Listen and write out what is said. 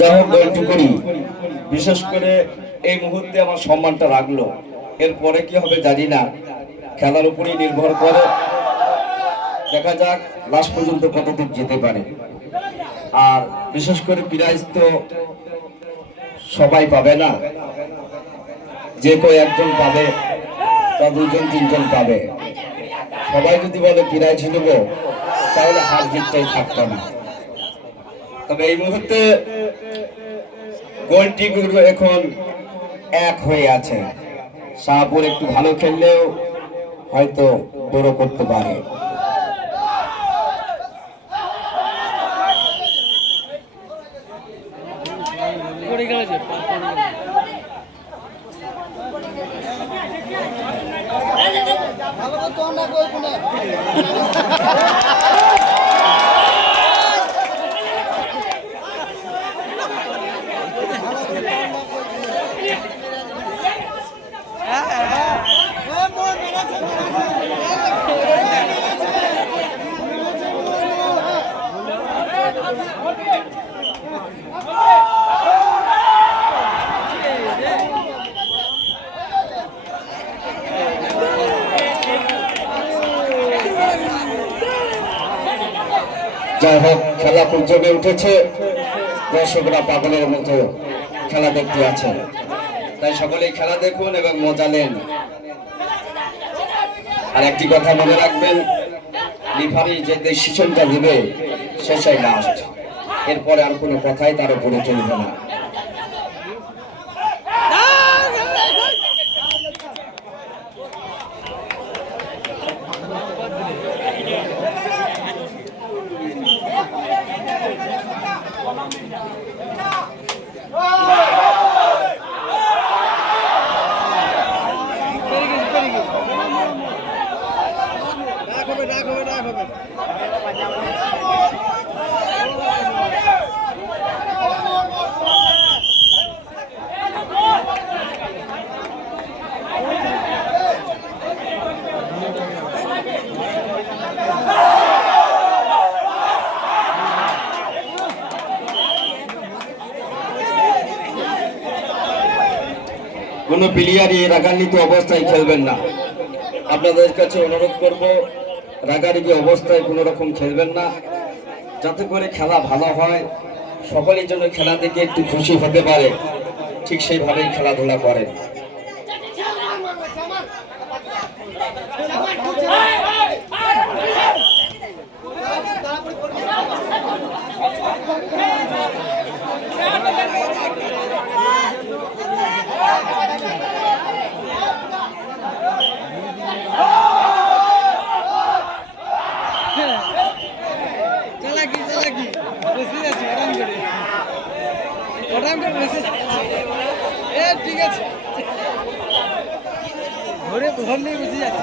যাই হোক গোলটুকুনি বিশেষ করে এই মুহূর্তে আমার সম্মানটা রাখলো, এরপরে কি হবে জানি না, খেলার উপরই নির্ভর করে। দেখা যাক লাস্ট পর্যন্ত কতদূর যেতে পারে। আর বিশেষ করে প্রাইজ তো সবাই পাবে না, যে কয়েকজন পাবে বা দুজন তিনজন পাবে। সবাই যদি বলে প্রাইজ নেব তাহলে হার জিতটাই থাকতো না। তবে এই মুহূর্তে গোলটিগুলো এখন এক হয়ে আছে। শাহপুর একটু ভালো খেললেও হয়তো ড্র করতে পারে। যাই হোক, খেলা খুব জমে উঠেছে, দর্শকরা পাগলের মতো খেলা দেখতে আছেন। তাই সকলেই খেলা দেখুন এবং মজা নেন। আর একটি কথা মনে রাখবেন, রেফারি যে ডিসিশনটা দিবে সেটাই লাস্ট, এরপরে আর কোনো কথাই তার উপরে চলবে না। কোনো প্লেয়ারই রাগান্বিত অবস্থায় খেলবেন না। আপনাদের কাছে অনুরোধ করব, রাগান্বিত অবস্থায় কোনো রকম খেলবেন না, যাতে করে খেলা ভালো হয়, সকলের জন্য খেলা দেখে একটু খুশি হতে পারে, ঠিক সেইভাবেই খেলাধুলা করেন। ঠিক আছে, ঘরে ঘর নিয়ে বসে যাচ্ছি।